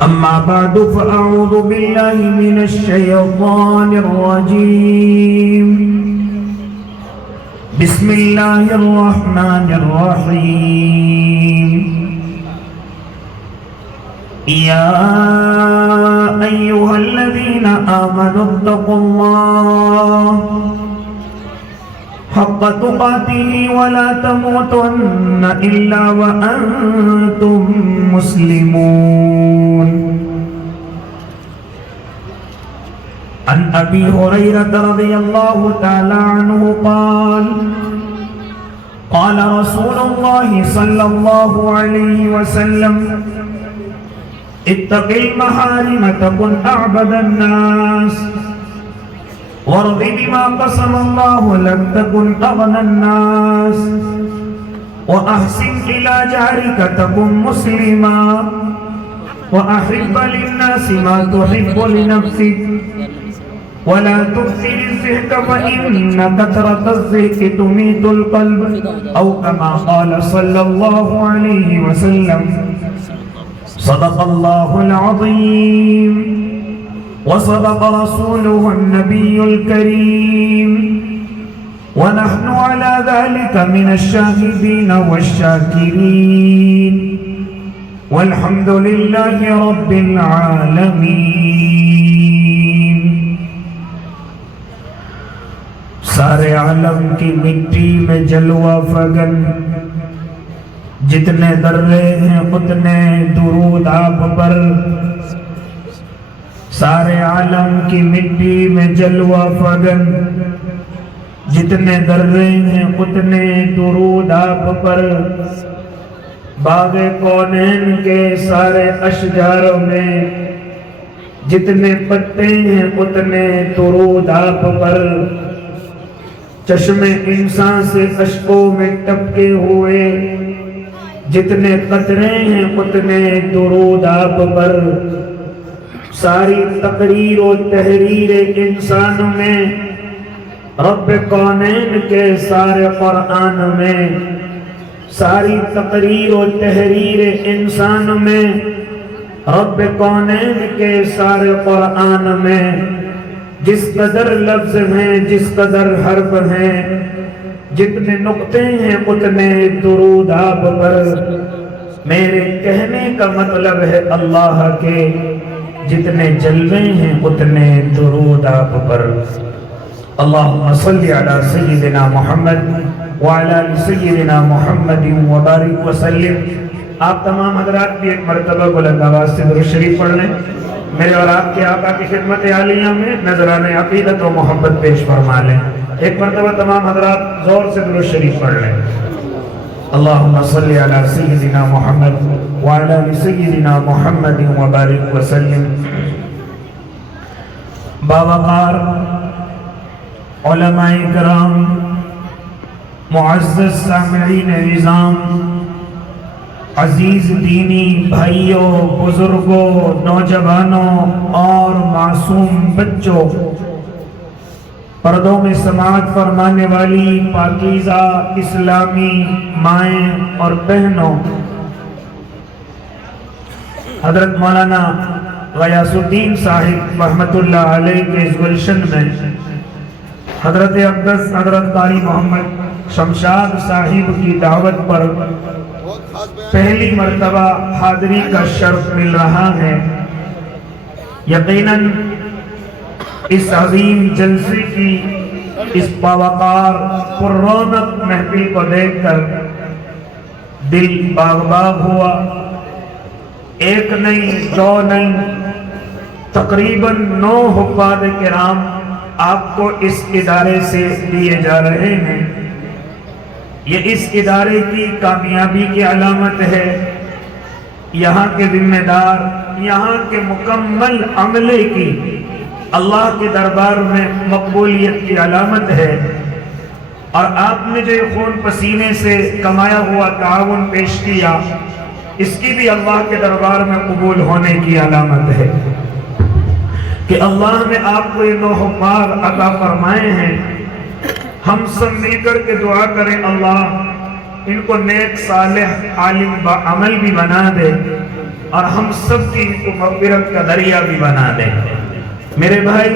أما بعد فأعوذ بالله من الشيطان الرجيم بسم الله الرحمن الرحيم يا أيها الذين آمنوا اتقوا الله حق تقاته ولا تموتن إلا وأنتم مسلمون عن أبي هريرة رضي الله تعالى عنه قال قال رسول الله صلى الله عليه وسلم اتق المحارم تكن أعبد الناس وارض بما قسم الله لك تكن أغنى الناس وأحسن إلى جارك تكن مسلما وأحب للناس ما تحب لنفسك ولا تكثر الزهد فإن كثرة الزهد تميت القلب أو كما قال صلى الله عليه وسلم صدق الله العظيم وصدق رسوله النبي الكريم ونحن على ذلك من الشاهدين والشاكرين والحمد لله رب العالمين سارے عالم کی مٹی میں جلوہ فگن جتنے درے ہیں اتنے درود آپ پر سارے عالم کی مٹی میں جلوہ فگن جتنے درے ہیں اتنے درود آپ پر باغ کونین کے سارے اشجار میں جتنے پتے ہیں اتنے درود آپ پر چشم انسان سے اشکوں میں ٹپکے ہوئے جتنے قطرے ہیں اتنے درود آپ پر ساری تقریر و تحریر انسان میں رب کونین کے سارے قرآن میں ساری تقریر و تحریر انسان میں رب کونین کے سارے قرآن میں جس قدر لفظ ہیں جس قدر حرف ہیں جتنے نقطے ہیں اتنے درود آپ پر میرے کہنے کا مطلب ہے اللہ کے جتنے جلوے ہیں اتنے درود آپ پر اللہم صلی علی سیدنا محمد وعلی سیدنا محمد وبارک وسلم آپ تمام حضرات بھی ایک مرتبہ بلند آواز سے درود شریف پڑھ لیں میرے اور آپ کے آقا کی خدمت عالیہ میں نذرانِ عقیدت و محبت پیش فرما لیں ایک مرتبہ تمام حضرات زور سے درود شریف پڑھ لیں اللہم صلی علی سیدنا محمد وعلی سیدنا محمد وبارک وسلم باوقار علماء کرام معزز سامعین نظام عزیز دینی بھائیوں بزرگوں نوجوانوں اور معصوم بچوں پردوں میں سماعت فرمانے والی پاکیزہ اسلامی مائیں اور بہنوں حضرت مولانا غیاث الدین صاحب رحمت اللہ علیہ کے اس گلشن میں حضرت اقدس حضرت قاری محمد شمشاد صاحب کی دعوت پر پہلی مرتبہ حاضری کا شرف مل رہا ہے یقیناً اس عظیم جلسے کی اس باوقار پر رونق محفل کو دیکھ کر دل باغ باغ ہوا ایک نہیں دو نہیں تقریباً 9 حفاظ کرام آپ کو اس ادارے سے دیے جا رہے ہیں یہ اس ادارے کی کامیابی کی علامت ہے یہاں کے ذمہ دار یہاں کے مکمل عملے کی اللہ کے دربار میں مقبولیت کی علامت ہے اور آپ نے جو خون پسینے سے کمایا ہوا تعاون پیش کیا اس کی بھی اللہ کے دربار میں قبول ہونے کی علامت ہے کہ اللہ نے آپ کو یہ 9 حفاظ عطا فرمائے ہیں ہم سب مل کر کے دعا کریں اللہ ان کو نیک صالح عالم با عمل بھی بنا دے اور ہم سب کی ان کو مغفرت کا ذریعہ بھی بنا دے۔ میرے بھائی،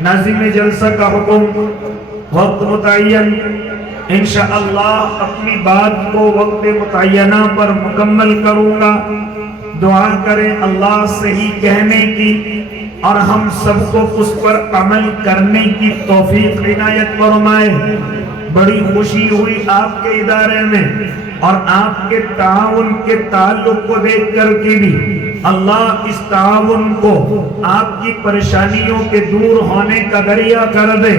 ناظم جلسہ کا حکم، وقت متعین، انشاءاللہ اپنی بات کو وقت متعینہ پر مکمل کروں گا۔ دعا کریں اللہ صحیح کہنے کی اور ہم سب کو اس پر عمل کرنے کی توفیق عنایت فرمائے۔ بڑی خوشی ہوئی آپ کے ادارے میں اور آپ کے تعاون کے تعلق کو دیکھ کر کے بھی۔ اللہ اس تعاون کو آپ کی پریشانیوں کے دور ہونے کا ذریعہ کر دے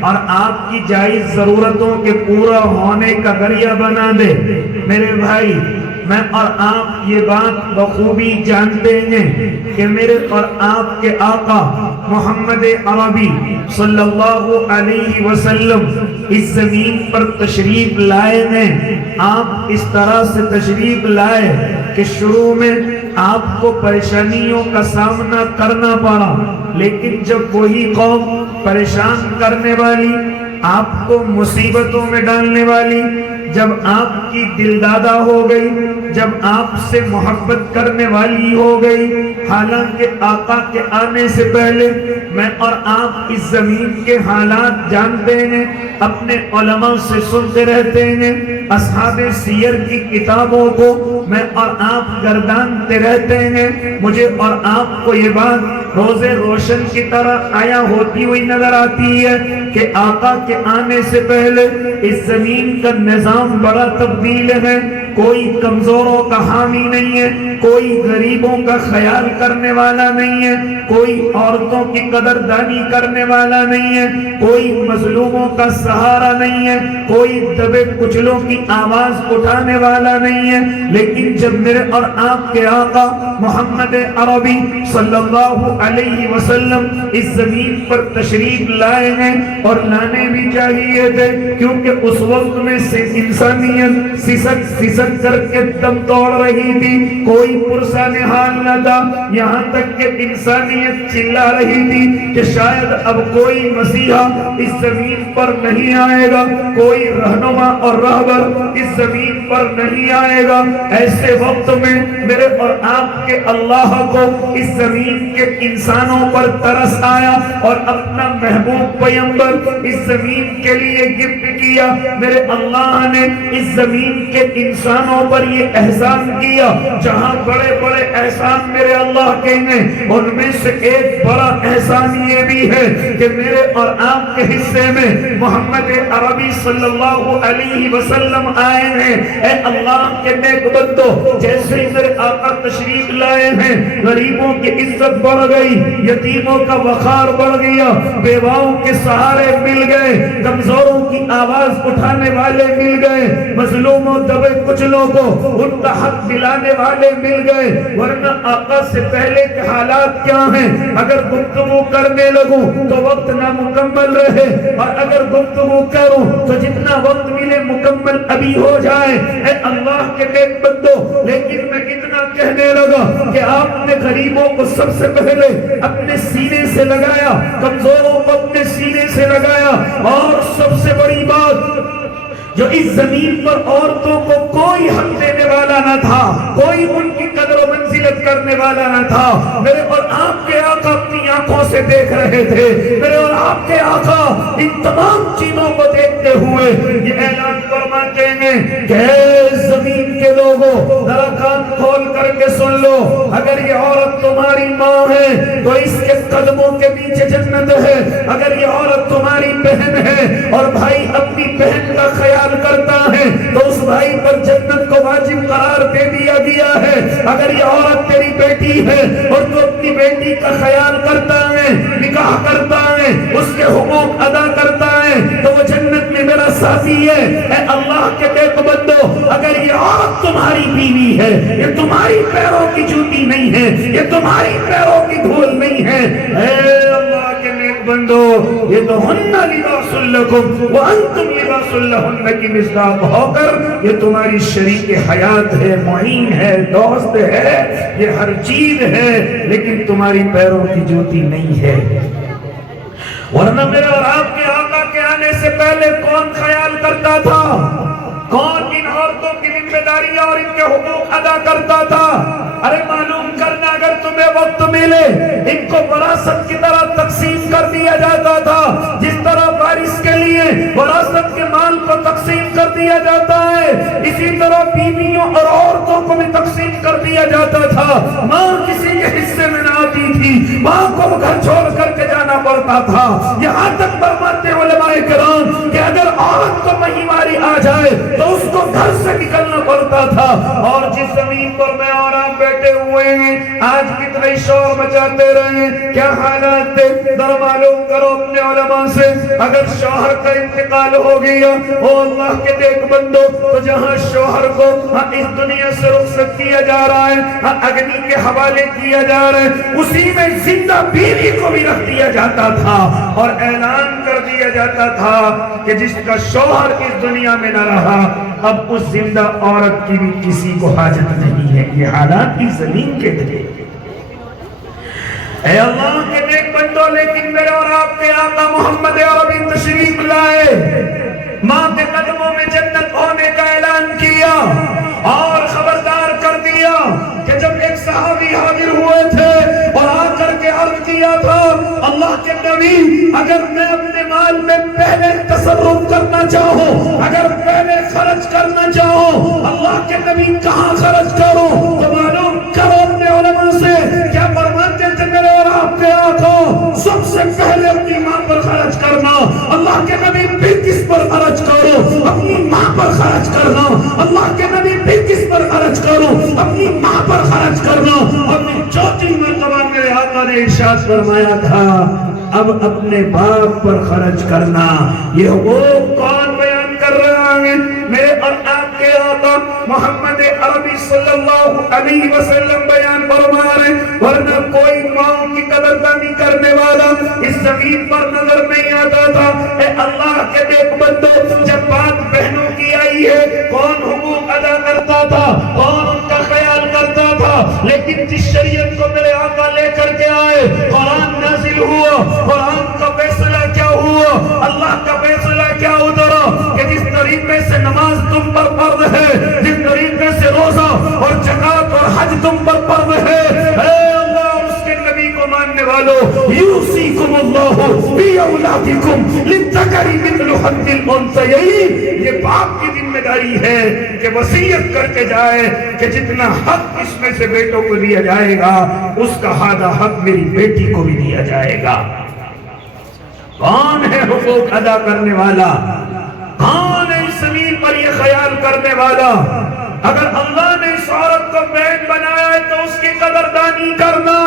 اور آپ کی جائز ضرورتوں کے پورا ہونے کا ذریعہ بنا دے۔ میرے بھائی، میں اور آپ یہ بات بخوبی جانتے ہیں کہ میرے اور آپ کے آقا محمد عربی صلی اللہ علیہ وسلم اس زمین پر تشریف لائے ہیں۔ آپ اس طرح سے تشریف لائے کہ شروع میں آپ کو پریشانیوں کا سامنا کرنا پڑا، لیکن جب وہی قوم پریشان کرنے والی، آپ کو مصیبتوں میں ڈالنے والی، جب آپ کی دلدادہ ہو گئی، جب آپ سے محبت کرنے والی ہو گئی، حالانکہ آقا کے آنے سے پہلے میں اور آپ اس زمین کے حالات جانتے ہیں، اپنے علماء سے سنتے رہتے ہیں، اصحاب سیر کی کتابوں کو میں اور آپ گردانتے رہتے ہیں۔ مجھے اور آپ کو یہ بات روز روشن کی طرح آیا ہوتی ہوئی نظر آتی ہے کہ آقا کے آنے سے پہلے اس زمین کا نظام بڑا تبدیل ہے۔ کوئی کمزوروں کا حامی نہیں ہے، کوئی غریبوں کا خیال کرنے والا نہیں ہے، کوئی عورتوں کی قدردانی کرنے والا نہیں ہے، کوئی مظلوموں کا سہارا نہیں ہے، کوئی دبے کچلوں کی آواز اٹھانے والا نہیں ہے۔ لیکن جب میرے اور آپ کے آقا محمد عربی صلی اللہ علیہ وسلم اس زمین پر تشریف لائے ہیں، اور لانے بھی چاہیے تھے، کیونکہ اس وقت میں سے انسانیت سسک کر کے دم توڑ رہی تھی، کوئی پرسان حال نہ تھا، یہاں تک کہ انسانیت چلا رہی تھی کہ شاید اب کوئی مسیحا اس زمین پر نہیں آئے گا، کوئی رہنما اور رہبر اس زمین پر نہیں آئے گا۔ ایسے وقت میں میرے اور آپ کے اللہ کو اس زمین کے انسانوں پر ترس آیا اور اپنا محبوب پیغمبر اس زمین کے لیے گفٹ کیا۔ میرے اللہ نے اس زمین کے انسانوں پر یہ احسان کیا، جہاں بڑے بڑے احسان میرے اللہ کے ہیں، ان میں سے ایک بڑا احسان یہ بھی ہے کہ میرے اور آپ کے حصے میں محمد عربی صلی اللہ علیہ وسلم آئے ہیں۔ اے اللہ کے نیک بندو، جیسے ہی میرے آقا تشریف لائے ہیں، غریبوں کی عزت بڑھ گئی، یتیموں کا وقار بڑھ گیا، بیواؤں کے سہارے مل گئے، کمزوروں کی آواز اٹھانے والے مل گئے، مظلوموں دبے کچلوں کو ان کا حق دلانے والے مل گئے۔ ورنہ آقا سے پہلے کے حالات کیا ہیں؟ اگر گفتگو کرنے لگوں تو وقت نہ مکمل رہے، اور اگر گفتگو کروں تو جتنا وقت ملے مکمل ابھی ہو جائے۔ اے اللہ کے نیک بندو، لیکن میں اتنا کہنے لگا کہ آپ نے غریبوں کو سب سے پہلے اپنے سینے سے لگایا، کمزوروں کو اپنے سینے سے لگایا، اور سب سے بڑی بات، جو اس زمین پر عورتوں کو کوئی حق دینے والا نہ تھا، کوئی ان کی قدر و منزلت کرنے والا نہ تھا، میرے اور آپ کے آقا اپنی آنکھوں سے دیکھ رہے تھے۔ میرے اور آپ کے آقا ان تمام چیزوں کو دیکھتے ہوئے یہ اعلان فرماتے ہیں کہ اے زمین کے لوگوں، ذرا کان کھول کر کے سن لو، اگر یہ عورت تمہاری ماں ہے تو اس کے قدموں کے نیچے جنت ہے، اگر یہ عورت تمہاری بہن ہے اور بھائی اپنی بہن کا خیال کرتا ہے تو اس بھائی پر جنت کو واجب قرار دے دیا گیا ہے، اگر یہ عورت تیری بیٹی ہے اور تو اپنی بیٹی کا خیال کرتا ہے، نکاح کرتا ہے، اس کے حقوق ادا کرتا ہے تو وہ جنت میں میرا ساتھی ہے۔ اے اللہ کے نیک بندو، اگر یہ عورت تمہاری بیوی ہے، یہ تمہاری پیروں کی جوتی نہیں ہے، یہ تمہاری پیروں کی دھول نہیں ہے، اے اللہ کے نیک بندو، یہ تو ہن لباس لکم وانتم لباس لہن کی مصداق ہو کر یہ تمہاری شریک حیات ہے، معین ہے، دوست ہے، یہ ہر چیز ہے، لیکن تمہاری پیروں کی جوتی نہیں ہے۔ ورنہ میرے اور آپ کے آقا کے آنے سے پہلے کون خیال کرتا تھا؟ کون ان عورتوں کی ذمہ داریاں اور ان کے حقوق ادا کرتا تھا؟ ارے دیا جاتا ہے، اسی طرح بیویوں اور عورتوں کو بھی تقسیم کر دیا جاتا تھا۔ ماں کسی کے حصے میں نہ آتی تھی، ماں کو گھر چھوڑ کر کے جانا پڑتا تھا۔ یہاں تک فرماتے علماء کرام کہ اگر عورت کو مہیواری آ جائے تو اس کو گھر سے نکلنا پڑتا تھا۔ اور جس زمین پر میں اور آپ بیٹھے ہوئے ہیں، آج کتنے شور مچاتے رہے، کیا حالات تھے؟ ذرا معلوم کرو اپنے علماء سے۔ اگر شوہر کا انتقال ہو گیا، او اللہ کے نیک بندو، تو جہاں شوہر کو اس دنیا سے رخصت کیا جا رہا ہے، اگنی کے حوالے کیا جا رہا ہے، اسی میں زندہ بیوی کو بھی رکھ دیا جاتا تھا اور اعلان کر دیا جاتا تھا کہ جس کا شوہر اس دنیا میں نہ رہا، اب اس زندہ عورت کی بھی کسی کو حاجت نہیں ہے۔ یہ حالات کی زمین کے تھے۔ اے اللہ کے نیک بندو، لیکن میرے اور آپ کے آقا محمد عربی تشریف لائے، ماں کے قدموں میں جنت ہونے کا اعلان کیا اور خبردار کر دیا کہ جب ایک صحابی حاضر ہوئے تھے اور آ کر کے عرض کیا تھا، اللہ کے نبی، اگر میں اپنے مال میں پہلے تصرف کرنا چاہوں، اگر پہلے خرچ کرنا چاہوں، اللہ کے نبی کہاں خرچ کروں؟ تو معلوم کرو اپنے علماء سے، کیا فرماتے تھے میرے اور آپ کے آقا؟ سب سے پہلے اپنی ماں پر خرچ کرنا۔ اللہ کے نبی پھر کس پر خرچ کرو؟ اپنی ماں پر خرچ کرنا۔ اللہ کے نبی پھر کس پر خرچ کرو؟ اپنی ماں پر خرچ کرنا۔ اپنی چوتھی مرتبہ میرے آقا نے ارشاد فرمایا تھا، اب اپنے باپ پر خرچ کرنا۔ یہ وہ کون بیان کر رہا ہے؟ میرے اور آپ کے آقا محمد عربی صلی اللہ علیہ وسلم بیان فرما رہے، ورنہ کوئی ماں کی قدردانی کرنے والا اس زمین پر نظر نہیں آتا تھا۔ اے اللہ کے نیک بندو، جب بات بہنوں کی آئی ہے، کون حقوق ادا کرتا تھا، کون ان کا خیال کرتا تھا؟ لیکن جس شریعت کو میرے آقا لے کر کے آئے، قرآن نازل ہوا، قرآن کا فیصلہ کیا ہوا، اللہ کا فیصلہ کیا اترا کہ جس طریقے سے نماز تم پر فرض ہے، جس طریقے سے روزہ اور زکات اور حج تم پر فرض ہے، اے اللہ اور اس کے نبی کو ماننے والوں، یوصیکم اللہ فی اولادکم للذکر مثل حظ الانثیین، یہ باپ کی ذمہ داری ہے کہ وصیت کر کے جائے کہ جتنا حق اس میں سے بیٹوں کو دیا جائے گا، اس کا آدھا حق میری بیٹی کو بھی دیا جائے گا۔ کون ہے حقوق ادا کرنے والا؟ کون ہے اس زمین پر یہ خیال کرنے والا؟ اگر اللہ نے اس عورت کو بہن بنایا ہے تو اس کی قدردانی کرنا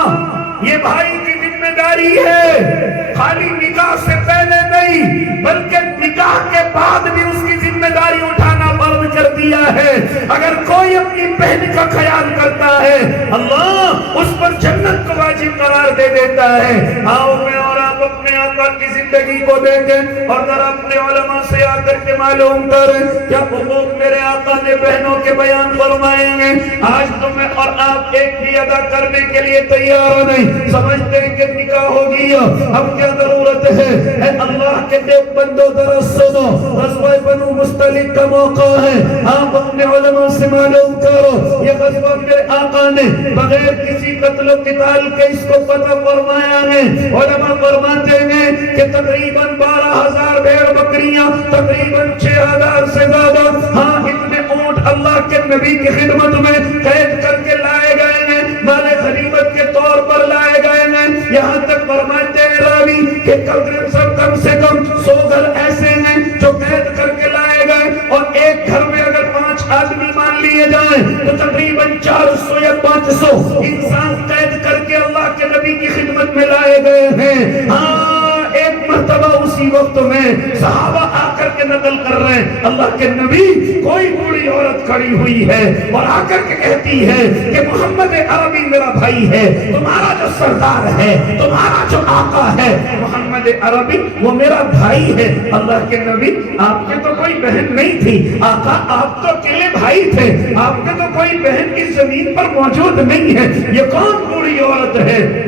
یہ بھائی کی ذمہ داری ہے۔ خالی نکاح سے پہلے نہیں بلکہ نکاح کے بعد بھی اس کی ذمہ داری اٹھانا فرض کر دیا ہے۔ اگر کوئی اپنی بہن کا خیال کرتا ہے، اللہ اس پر جنت کو واجب قرار دے دیتا ہے۔ آؤ میں اور آپ اپنے آقا کی زندگی کو دیکھیں اور ذرا اپنے علماء سے آ کر کے معلوم کریں کیا حقوق میرے آقا نے بہنوں کے بیان فرمائے ہیں۔ آج تو میں اور آپ ایک بھی ادا کرنے کے لیے تیار نہیں، سمجھتے ہیں کہ نکاح ہو گیا، اب کیا ضرورت ہے؟ اے اللہ کے نیک بندو ذرا سنو، غزوہ بنو مستلق کا موقع ہے، آپ اپنے علماء سے معلوم کرو۔ یہ غزوہ میرے آقا نے بغیر کسی قتل و قتال کے اس کو فتح فرمایا ہے۔ علماء فرماتے ہیں کہ تقریباً 12,000 بھیڑ بکریاں، تقریباً 6,000 سے زیادہ، ہاں اتنے اونٹ اللہ کے نبی کی خدمت میں قید کر کے لائے گئے ہیں، مال غنیمت کے طور پر لائے گئے ہیں۔ یہاں تک فرماتے ہیں راوی کہ کم سے کم 100 گھر ایسے ہیں جو قید کر کے لائے گئے، اور ایک گھر میں اگر 5 آدمی مان لیے جائیں تو تقریباً 400 یا 500 انسان قید کر کے اللہ کے نبی کی خدمت میں لائے گئے ہیں۔ ہاں ایک مرتبہ اسی وقت میں صحابہ آ کر کے نقل کر رہے ہیں، اللہ کے نبی کوئی بوڑھی عورت کھڑی ہوئی ہے اور آ کر کے کہتی ہے کہ محمد عربی میرا بھائی ہے، تمہارا جو سردار ہے، تمہارا جو آقا ہے محمد عربی وہ میرا بھائی ہے۔ اللہ کے نبی آپ کے تو کوئی بہن نہیں تھی، آقا آپ تو اکیلے بھائی تھے، آپ کے تو کوئی بہن اس زمین پر موجود نہیں ہے، یہ کون بوڑھی عورت ہے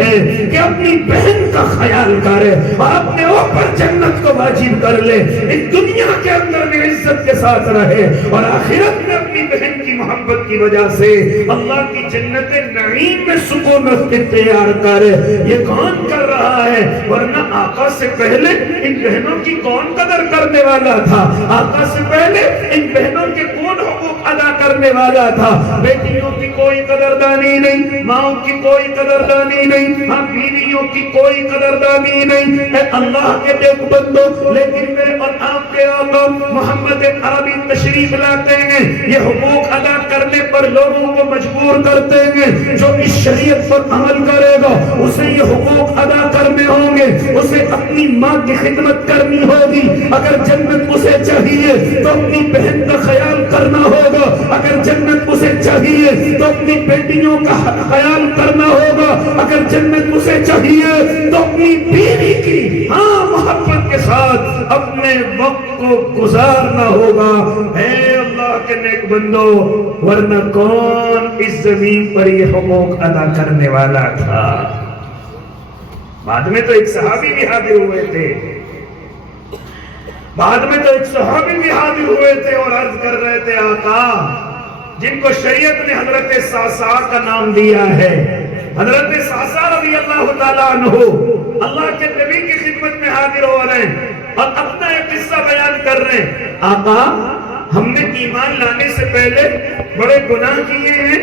ہے کہ اپنی بہن کا خیال کرے اور اپنے اوپر جنت کو واجب کر لے، اس دنیا کے اندر میں عزت کے ساتھ رہے اور آخرت میں اپنی بہن کی محبت کی وجہ سے اللہ کی جنت نعیم میں سکون اختیار کرے۔ یہ کون کر رہا ہے؟ ورنہ آقا سے پہلے ان بہنوں کی کون قدر کرنے والا تھا؟ آقا سے پہلے ان بہنوں کے کون حقوق ادا کرنے والا تھا؟ بیٹیوں کی کوئی قدردانی نہیں، ماؤں کی کوئی قدردانی نہیں، ہم بیویوں کی کوئی قدردانی نہیں۔ اے اللہ کے نیک بندو، لیکن میرے اور آپ کے آقا محمد عربی تشریف لاتے ہیں، یہ حقوق ادا کرنے پر لوگوں کو مجبور کرتے ہیں۔ جو اس شریعت پر عمل کرے گا اسے یہ حقوق ادا کرنے ہوں گے، اسے اپنی ماں کی خدمت کرنی ہوگی، اگر جنت اسے چاہیے تو اپنی بہن کا خیال کرنا ہوگا، اگر جنت اسے چاہیے تو اپنی بیٹیوں کا خیال کرنا ہوگا، اگر جنت اسے چاہیے تو اپنی بیوی کی محبت کے ساتھ اپنے وقت کو گزارنا ہوگا۔ اے اللہ کے نیک بندو، ورنہ کون اس زمین پر یہ حقوق ادا کرنے والا تھا؟ بعد میں تو ایک صحابی بھی حاضر ہوئے تھے، اور عرض کر رہے تھے آقا، جن کو شریعت نے حضرت صعصع کا نام دیا ہے، حضرت صعصع رضی اللہ تعالیٰ عنہ اللہ کے نبی کی خدمت میں حاضر ہو رہے ہیں اور اپنا ایک قصہ بیان کر رہے ہیں۔ آقا، ہم نے ایمان لانے سے پہلے بڑے گناہ کیے ہیں،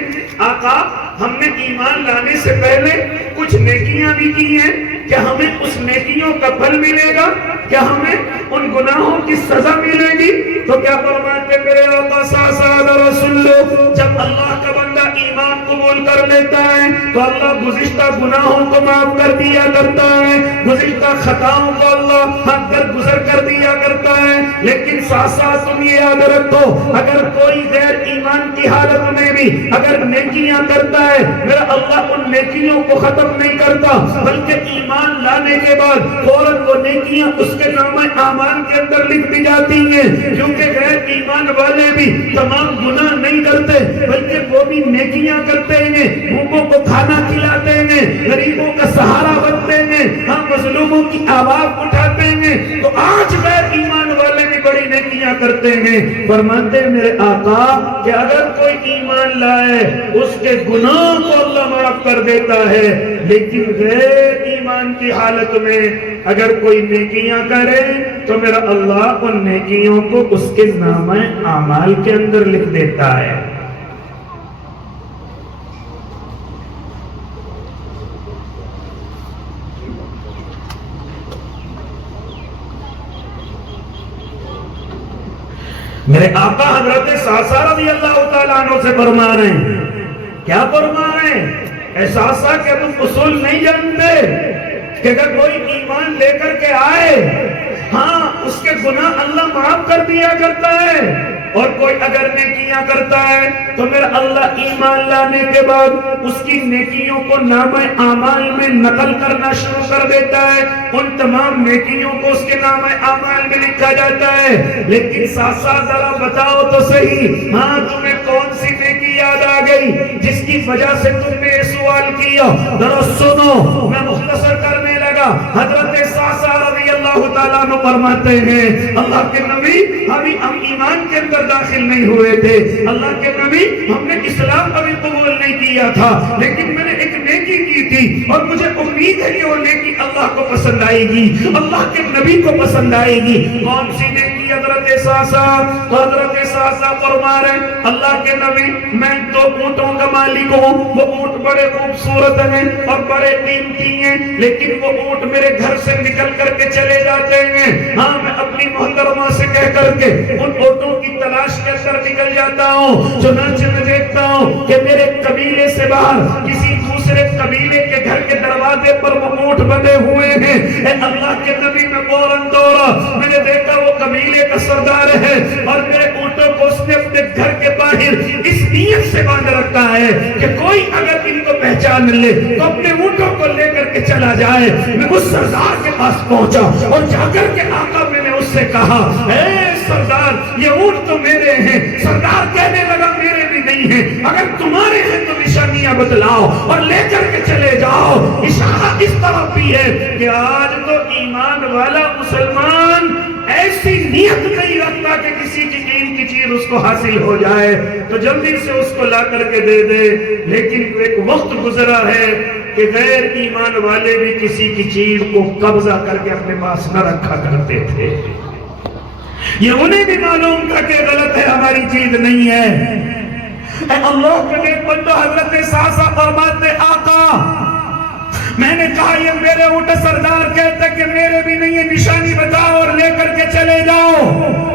آقا ہم نے ایمان لانے سے پہلے کچھ نیکیاں بھی کی ہیں، کیا ہمیں اس نیکیوں کا پھل ملے گا؟ کیا ہمیں ان گناہوں کی سزا ملے گی؟ تو کیا فرماتے میرے آقا صعصع رسول اللہ، جب اللہ کا بندہ ایمان قبول کر لیتا ہے تو اللہ گزشتہ گناہوں کو معاف کر دیا کرتا ہے، گزشتہ خطاؤں کو اللہ گزر کر دیا کرتا ہے۔ لیکن صعصع تم یہ یاد رکھو، اگر کوئی غیر ایمان کی حالت میں بھی اگر نیکیاں کرتا ہے، میرا اللہ ان نیکیوں کو ختم نہیں کرتا، بلکہ ایمان لانے کے بعد فوراً وہ نیکیاں اس کے نامہ اعمال کے اندر لکھ دی جاتی ہیں، کیونکہ غیر ایمان والے بھی تمام گناہ نہیں کرتے بلکہ وہ بھی نیکیاں کرتے ہیں، بھوکوں کو کھانا کھلاتے ہیں، غریبوں کا سہارا بنتے ہیں، ہم مظلوموں کی آواز اٹھاتے ہیں۔ تو آج غیر ایمان والے بھی بڑی نیکیاں کرتے ہیں۔ فرماتے ہیں میرے آقا کہ اگر کوئی ایمان لائے اس کے گناہ کو اللہ معاف کر دیتا ہے، لیکن غیر ایمان کی حالت میں اگر کوئی نیکیاں کرے تو میرا اللہ ان نیکیوں کو اس کے نامہ اعمال کے اندر لکھ دیتا ہے۔ میرے آقا حضرت صعصع رضی اللہ تعالیٰ عنہ سے فرما رہے ہیں، کیا فرما رہے ہیں؟ اے صعصع کہ تم اصول نہیں جانتے کہ اگر کوئی ایمان لے کر کے آئے، اس کے گناہ اللہ معاف کر دیا کرتا ہے، اور کوئی اگر نیکیاں کرتا ہے تو میرا اللہ ایمان لانے کے بعد اس کی نیکیوں کو نامہ اعمال میں نقل کرنا شروع کر دیتا ہے، ان تمام نیکیوں کو اس کے نامہ اعمال میں لکھا جاتا ہے۔ لیکن صعصع ذرا بتاؤ تو صحیح، تمہیں کون سی نیکی یاد آ گئی جس کی وجہ سے تم نے یہ سوال کیا؟ ذرا سنو، میں مختصر کرنے لگا۔ حضرت صعصع رضی اللہ تعالیٰ عنہ فرماتے ہیں، اللہ کے نبی ہم ایمان کے اندر داخل نہیں ہوئے تھے، اللہ کے نبی ہم نے اسلام ابھی قبول نہیں کیا تھا، لیکن میں نے ایک نیکی کی تھی اور مجھے امید ہے کہ وہ نیکی اللہ کو پسند آئے گی، اللہ کے نبی کو پسند آئے گی۔ کون سی نیکی؟ حضرت صعصع فرما رہے ہیں، اللہ کے نبی میں 2 اونٹوں کا مالک ہوں، وہ اونٹ بڑے خوبصورت ہیں اور بڑے قیمتی ہیں، لیکن وہ اونٹ میرے گھر سے نکل کر کے چلے جاتے ہیں۔ میں اپنی محترمہ سے کہہ کر کے ان اونٹوں کی تلاش کے اندر نکل جاتا ہوں، چنانچہ میں دیکھتا ہوں کہ میرے قبیلے سے باہر کسی دوسرے قبیلے کے گھر کے دروازے پر وہ اونٹ بندھے ہوئے ہیں۔ اے اللہ کے نبی میں فوراً دوڑا، میں نے دیکھا وہ قبیلے کا سردار ہے اور میرے اونٹوں کو اس نے اپنے گھر کے باہر اس نیت سے باندھ رکھا ہے کہ کوئی اگر ان کو پہچان لے تو اپنے اونٹوں کو لے کر کے چلا جائے۔ میں اس سردار کے پاس پہنچا اور جا کر کے آقا میں نے اس سے کہا، اے سردار یہ اونٹ تو میرے ہیں۔ سردار کہنے لگا میرے بھی نہیں ہیں، اگر تمہارے ہیں تو نشانیاں بچیاں بتلاؤ اور لے کر کے چلے جاؤ۔ اشارہ اس طرف بھی ہے کہ آج تو ایمان والا مسلمان ایسی نیت نہیں رکھتا کہ کسی کی قیمتی چیز اس کو حاصل ہو جائے تو جلدی سے اس کو لا کر کے دے دے، لیکن ایک وقت گزرا ہے کہ غیر ایمان والے بھی کسی کی چیز کو قبضہ کر کے اپنے پاس نہ رکھا کرتے تھے۔ یہ انہیں بھی معلوم تھا کہ غلط ہے، ہماری چیز نہیں ہے۔ اے اللہ کے نیک بندو، حضرت ساسا فرماتے آقا میں نے کہا یہ میرے اونٹ، سردار کہتے کہ میرے بھی نہیں، یہ نشانی بتاؤ اور لے کر کے چلے جاؤ۔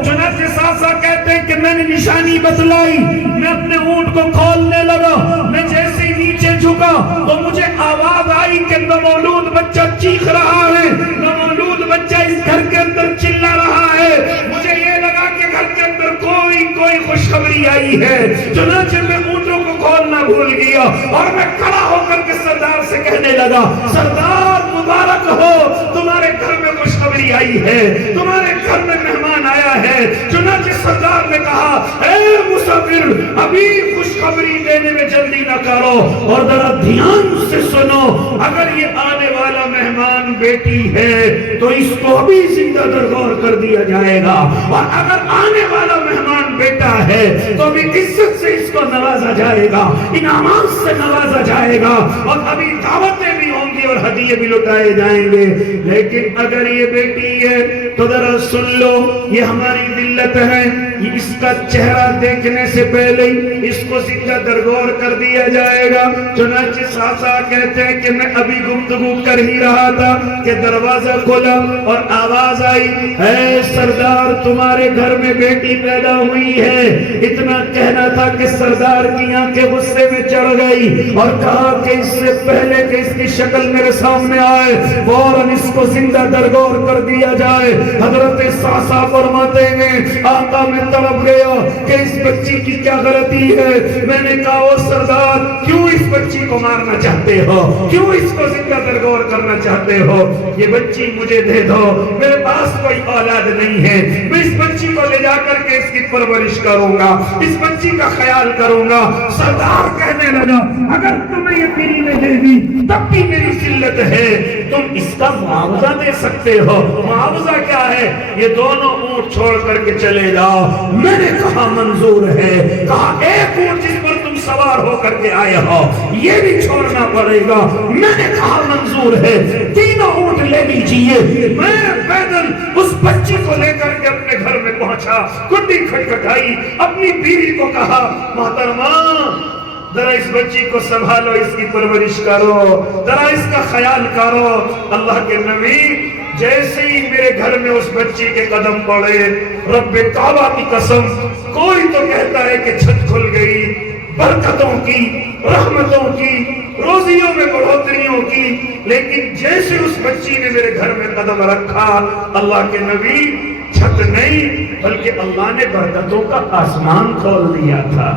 چنانچہ ساسا کہتے ہیں کہ میں نے نشانی بتلائی، میں اپنے اونٹ کو کھولنے لگا، میں جیسے ہی نیچے جھکا تو مجھے آواز آئی کہ نومولود بچہ چیخ رہا ہے، نومولود بچہ اس گھر کے اندر چلا رہا ہے۔ مجھے یہ لگا کہ گھر کے اندر کوئی خوشخبری آئی ہے، چنانچہ میں اونٹوں کو کھولنا بھول گیا اور میں کھڑا ہو کر کے سردار سے کہنے لگا سردار مبارک ہو، تمہارے گھر میں خوشخبری آئی ہے، تمہارے گھر میں مہمان آیا ہے۔ چنانچہ سردار نے کہا اے مسافر ابھی خوشخبری دینے میں جلدی نہ کرو اور ذرا دھیان سے سنو، اگر یہ آنے والا مہمان بیٹی ہے تو اس کو ابھی زندہ درگور کر دیا جائے گا، اور اگر آنے والا مہمان بیٹا ہے تو ابھی عزت سے اس کو نوازا جائے گا، انعامات سے نوازا جائے گا، اور ابھی دعوتیں بھی ہوں گی اور ہدیے بھی لٹائے جائیں گے۔ لیکن اگر یہ بیٹی ہے تو ذرا سن لو، یہ ہماری ذلت ہے، اس کا چہرہ دیکھنے سے پہلے ہی اس کو زندہ درگور کر دیا جائے گا۔ چنانچہ ساسا کہتے ہیں کہ میں ابھی گفتگو کر ہی رہا تھا کہ دروازہ کھلا اور آواز آئی اے سردار تمہارے گھر میں بیٹی پیدا ہوئی ہے۔ اتنا کہنا تھا کہ سردار کی آنکھیں غصے میں چڑھ گئی اور کہا کہ اس سے پہلے کہ اس کی شکل میرے سامنے آئے فوراً اس کو زندہ درگور کر دیا جائے۔ حضرت ساسا فرماتے ہیں آقا میں تڑپ گیا کہ اس بچی کی کیا غلطی ہے۔ میں نے کہا او سردار کیوں اس بچی کو مارنا چاہتے ہو، کیوں اس کو زندہ درگور کرنا چاہتے ہو؟ یہ بچی مجھے دے دو، میرے پاس کوئی اولاد نہیں ہے، میں اس بچی کو لے جا کر کے اس کی پرورش کروں گا، اس بچی کا خیال کروں گا۔ سردار کہنے لگا اگر تمہیں یہ فری میں دے دی تب بھی میری ذلت ہے، تم اس کا معاوضہ دے سکتے ہو۔ معاوضہ کیا ہے؟ یہ دونوں اونٹ چھوڑ کر کے چلے جاؤ۔ میں نے کہا منظور ہے، کہا ایک اونٹ جس پر تم سوار ہو کر کے آئے ہو یہ بھی چھوڑنا پڑے گا۔ میں نے کہا منظور ہے، تینوں اونٹ لے لیجئے۔ میں پیدل اس بچی کو لے کر کے اپنے گھر میں پہنچا، کنڈی کھٹکھٹائی، اپنی بیوی کو کہا محترمہ ذرا اس بچی کو سنبھالو، اس کی پرورش کرو، ذرا اس کا خیال کرو۔ اللہ کے نبی جیسے ہی میرے گھر میں اس بچی کے قدم پڑے، رب کعبہ کی قسم کوئی تو کہتا ہے کہ چھت کھل گئی، برکتوں کی، رحمتوں کی، روزیوں میں بڑھوتریوں کی، لیکن جیسے اس بچی نے میرے گھر میں قدم رکھا اللہ کے نبی چھت نہیں بلکہ اللہ نے برکتوں کا آسمان کھول دیا تھا۔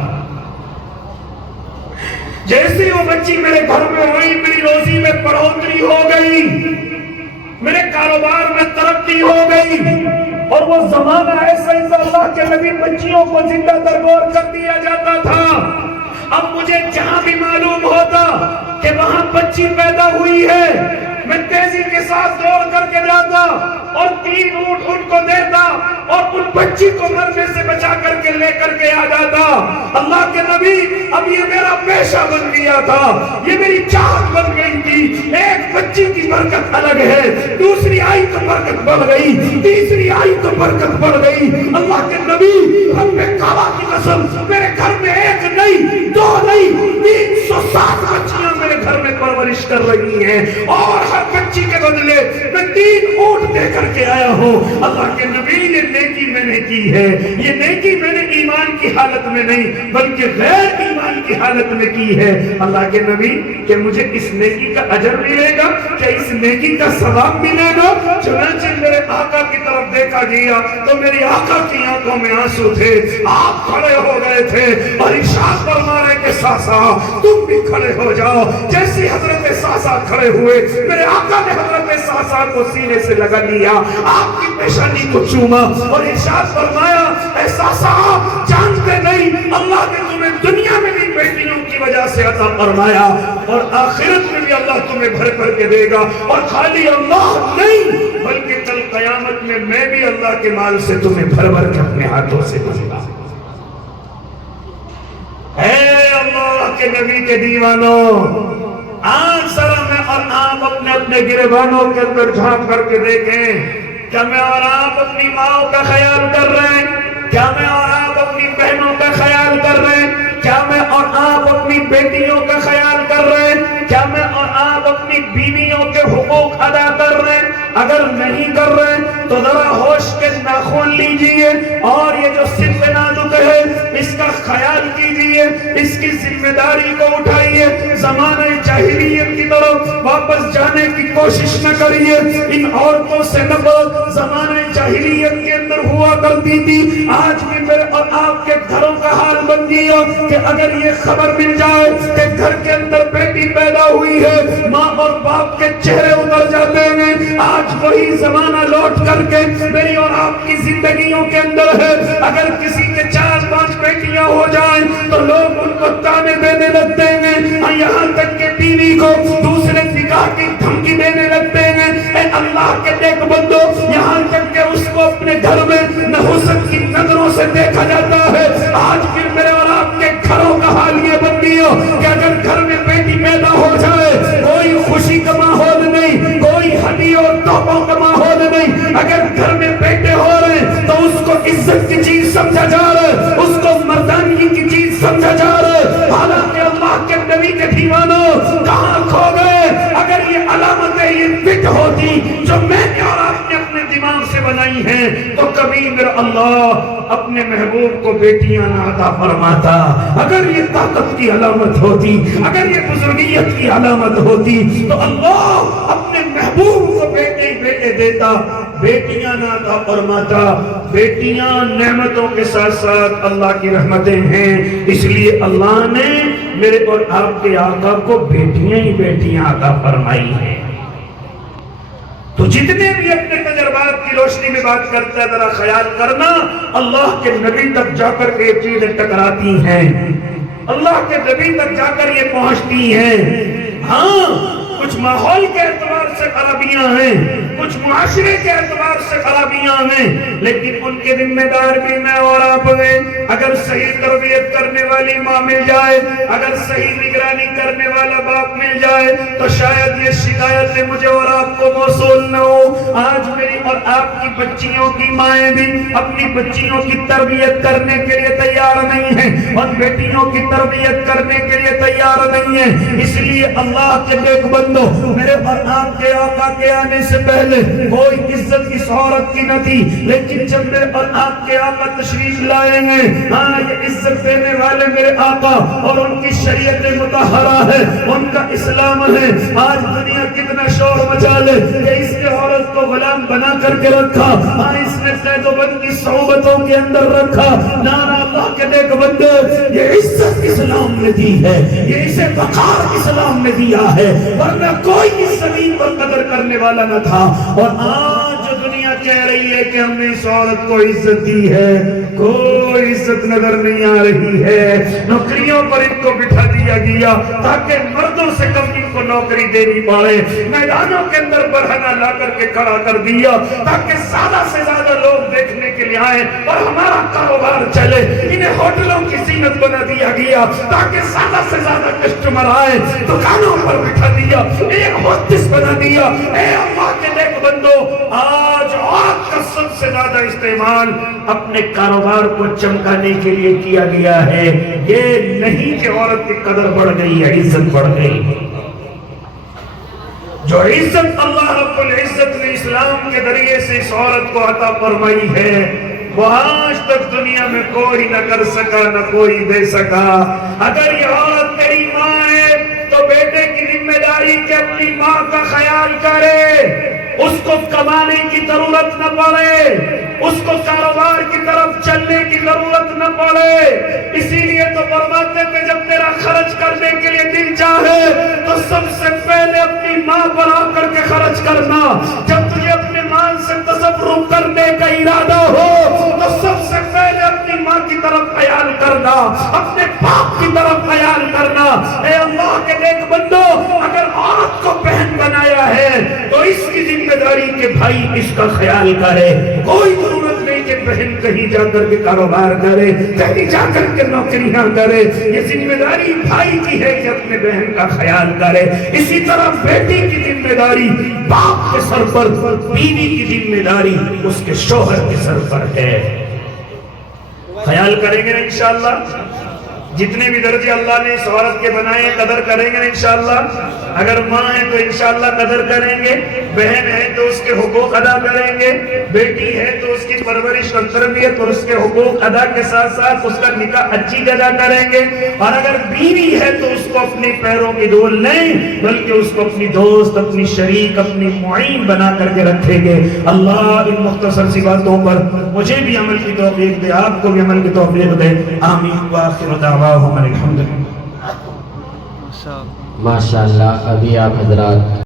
جیسے وہ بچی میرے گھر میں ہوئی میری روزی میں بڑھوتری ہو گئی، میرے کاروبار میں ترقی ہو گئی، اور وہ زمانہ ایسا ہی اللہ کے نبی بچیوں کو زندہ درگور کر دیا جاتا تھا۔ اب مجھے جہاں بھی معلوم ہوتا کہ وہاں بچی پیدا ہوئی ہے میں تیزی کے ساتھ دوڑ کر کے جاتا اور 3 اونٹ ان کو دیتا اور ان بچی کو مرنے سے بچا کر کے لے کر کے آ جاتا۔ اللہ کے نبی اب یہ میرا پیشہ بن گیا تھا، یہ میری چاہت بن گئی تھی۔ ایک بچی کی برکت الگ ہے، دوسری آئی تو برکت بڑھ گئی، تیسری آئی تو برکت بڑھ گئی۔ اللہ کے نبی رب کعبہ کی قسم میرے گھر میں 1 نہیں 2 نہیں 307 بچیاں میرے گھر میں پرورش کر رہی ہیں، اور ہر بچی کے بدلے میں 3 اونٹ دے کر کے آیا ہوں۔ اللہ کے نبی یہ نیکی میں نے کی ہے، یہ نیکی میں نے ایمان کی حالت میں نہیں بلکہ غیر ایمان کی حالت میں کی ہے۔ اللہ کے نبی کہ مجھے اس نیکی کا اجر ملے گا، کہ اس نیکی کا ثواب ملے گا؟ چنانچہ میرے آقا کی طرف دیکھا گیا تو میری آقا کی آنکھوں میں آنسو تھے، آپ کھڑے ہو گئے تھے اور ارشاد فرما رہے کہ ساسا تم بھی کھڑے ہو جاؤ۔ جیسے حضرت ساسا کھڑے ہوئے میرے آقا نے حضرت ساسا کو سینے سے لگا لیا، آپ کی پیشانی کو چوما اور ارشاد فرمایا اے ساسا جانتے نہیں اللہ نے تمہیں دنیا میں بھی بیٹیوں کی وجہ سے عطا فرمایا، اور آخرت میں بھی اللہ تمہیں بھر کر کے دے گا، اور خالی اللہ نہیں بلکہ کل قیامت میں بھی اللہ کے مال سے تمہیں بھر بھر کے اپنے ہاتھوں سے دوں گا۔ اے اللہ کے نبی کے دیوانوں، آج ذرا میں اور آپ اپنے اپنے گریبانوں کے اندر جھانک کر کے دیکھیں، کیا میں اور آپ اپنی ماں کا خیال کر رہے ہیں؟ کیا میں اور آپ اپنی بہنوں کا خیال کر رہے ہیں؟ کیا میں اور آپ اپنی بیٹیوں کا خیال کر رہے ہیں؟ کیا میں اور آپ اپنی بیویوں کے حقوق ادا کر رہے ہیں؟ اگر نہیں کر رہے ہیں تو ذرا ہوش کے ناخن لیجئے، اور یہ جو سن نازک ہے اس کا خیال کیجئے، اس کی ذمہ داری کو اٹھائیے، زمانہ جاہلیت کی طرف واپس جانے کی کوشش نہ کریے۔ ان عورتوں سے نفرت زمانہ جاہلیت کے اندر ہوا کرتی تھی، آج بھی میرے اور آپ کے گھروں کا حال بن گیا کہ اگر یہ خبر مل جائے کہ گھر کے اندر بیٹی پیدا ہوئی ہے، ماں اور باپ کے چہرے اتر جاتے ہیں۔ آج وہی زمانہ لوٹ کر کے میری اور آپ کی زندگیوں کے اندر ہے۔ اگر کسی کے 4-5 بیٹیاں ہو جائیں تو لوگ ان کو تانے دینے لگتے ہیں، یہاں تک کہ بیوی کو دوسرے نکاح کی دھمکی دینے لگتے ہیں۔ اے اللہ کے نیک بندو، یہاں تک کہ اس کو اپنے گھر میں نحوست کی نظروں سے دیکھا جاتا ہے۔ آج پھر میرے اور آپ کے گھروں کا حال یہ بن گیا کہ اگر گھر میں بیٹی پیدا ہو جائے کوئی خوشی کا ماحول نہیں، کوئی ہدیے اور تحفوں کا ماحول نہیں۔ اگر گھر میں بیٹے ہو رہے ہیں تو اس کو عزت کی چیز سمجھا جا رہا ہے، اس کو مردانگی کی چیز سمجھا جا رہا ہے۔ حالانکہ اللہ کے نبی کے دیوانوں کہاں کھو گئے؟ اگر یہ علامتیں یہ فٹ ہوتی جو میں نے اور آپ نے اپنے دماغ سے بنائی ہیں تو کبھی میرا اللہ اپنے محبوب کو بیٹیاں نہ عطا فرماتا۔ اگر یہ طاقت کی علامت ہوتی، اگر یہ بزرگیت کی علامت ہوتی تو اللہ اپنے محبوب کو بیٹے ہی بیٹے دیتا، بیٹیاں نہ عطا فرماتا۔ بیٹیاں نعمتوں کے ساتھ ساتھ اللہ کی رحمتیں ہیں، اس لیے اللہ نے میرے اور آپ کے آقا کو بیٹیاں ہی بیٹیاں عطا فرمائی ہیں۔ تو جتنے بھی اپنے تجربات کی روشنی میں بات کرتا ہے ذرا خیال کرنا، اللہ کے نبی تک جا کر کے یہ چیزیں ٹکراتی ہیں، اللہ کے نبی تک جا کر یہ پہنچتی ہیں۔ ہاں کچھ ماحول کے اعتبار سے خرابیاں ہیں، کچھ معاشرے کے اعتبار سے خرابیاں ہیں، لیکن ان کے ذمہ دار بھی میں اور آپ ہیں۔ اگر صحیح تربیت کرنے والی ماں مل جائے، اگر صحیح نگرانی کرنے والا باپ مل جائے تو شاید یہ شکایتیں مجھے اور آپ کو موصول نہ ہو۔ آج میری اور آپ کی بچیوں کی مائیں بھی اپنی بچیوں کی تربیت کرنے کے لیے تیار نہیں ہیں، اور بیٹیوں کی تربیت کرنے کے لیے تیار نہیں ہیں۔ اس لیے اللہ کے نیک بندو، میرے اور آپ کے آقا کے آنے سے پہلے کوئی عزت اس عورت کی نہ تھی، لیکن جب میرے اور آپ کے آقا تشریف لائیں گے، ہاں یہ عزت دینے والے میرے آقا اور ان کی شریعت مطہرہ ہے، ان کا اسلام ہے۔ آج دنیا کتنا شور مچا لے کہ اس نے عورت کو غلام بنا کر کے رکھا، ہاں اس نے قید و بند کی صحبتوں کے اندر رکھا۔ نانا اللہ کے نیک بندے، یہ عزت اسلام نے دی ہے، یہ اسے وقار اسلام نے دیا ہے، ورنہ کوئی اس زمین پر قدر کرنے والا نہ تھا۔ اور آج جو دنیا کہہ رہی ہے کہ ہم نے اس عورت کو عزت دی ہے، کوئی عزت نظر نہیں آ رہی ہے۔ نوکریوں پر ان کو بٹھا دیا گیا تاکہ مردوں سے کم ان کو نوکری دینی پڑے، میدانوں کے اندر برہنہ لا کر کے کھڑا کر دیا تاکہ زیادہ سے زیادہ لوگ دیکھنے کے لیے آئیں اور ہمارا کاروبار چلے۔ انہیں ہوٹلوں کی زینت بنا دیا گیا تاکہ زیادہ سے زیادہ کسٹمر آئے، دکانوں پر بٹھا دیا، ایک ہوتس بنا دیا۔ اے اللہ کے نیک بندو، آج عورت کا سب سے زیادہ استعمال اپنے کاروبار کو چمکانے کے لیے کیا گیا ہے۔ یہ نہیں کہ عورت کی قدر بڑھ گئی ہے، عزت بڑھ گئی۔ جو عزت اللہ رب العزت نے اسلام کے ذریعے سے اس عورت کو عطا فرمائی ہے، وہ آج تک دنیا میں کوئی نہ کر سکا، نہ کوئی دے سکا۔ اگر یہ عورت تیری ماں ہے تو بیٹے کی ذمہ داری کہ اپنی ماں کا خیال کرے، اس کو کمانے کی ضرورت نہ پڑے، اس کو کاروبار کی طرف چلنے کی ضرورت نہ پڑے۔ اسی لیے تو فرماتے تھے جب تیرا خرچ کرنے کے لیے دل چاہے تو سب سے پہلے اپنی ماں پر آ کر کے خرچ کرنا۔ جب تجھے اپنے مال سے تصرف کرنے کا ارادہ ہو تو سب سے پہلے اپنی ماں کی طرف خیال کرنا۔ کرنا, اپنے باپ کی طرف خیال کرنا. اے اللہ کے نیک بندو, اگر عورت کو بہن بنایا ہے تو اس کی ذمہ داری کہ بھائی اس کا خیال کرے. کوئی ضرورت نہیں کہ بہن کہیں جا کر کے کاروبار کرے, کہیں جا کر کے نوکریاں کرے. یہ ذمہ داری بھائی کی ہے کہ اپنے بہن کا خیال کرے. اسی طرح بیٹی کی ذمہ داری باپ کے سر پر, بیوی کی ذمہ داری اس کے شوہر کے سر پر ہے. خیال کریں گے نا انشاءاللہ؟ جتنے بھی درجے اللہ نے اس عورت کے بنائے ہیں قدر کریں گے نا انشاءاللہ؟ اگر ماں ہے تو انشاءاللہ قدر کریں گے, بہن ہے تو اس کے حقوق ادا کریں گے, بیٹی ہے تو اس کی پرورش اور تربیت اور اس کے حقوق ادا کے ساتھ ساتھ اس کا نکاح اچھی جگہ کریں گے. اور اگر بیوی ہے تو اس کو اپنی پیروں کی دھول نہیں بلکہ اس کو اپنی دوست, اپنی شریک, اپنی معین بنا کر کے رکھیں گے. اللہ ان مختصر سی باتوں پر مجھے بھی عمل کی توفیق دے, آپ کو بھی عمل کی توفیق دے. آمین وآخر دعواہم الحمدللہ. ماشاءاللہ. ابھی آپ حضرات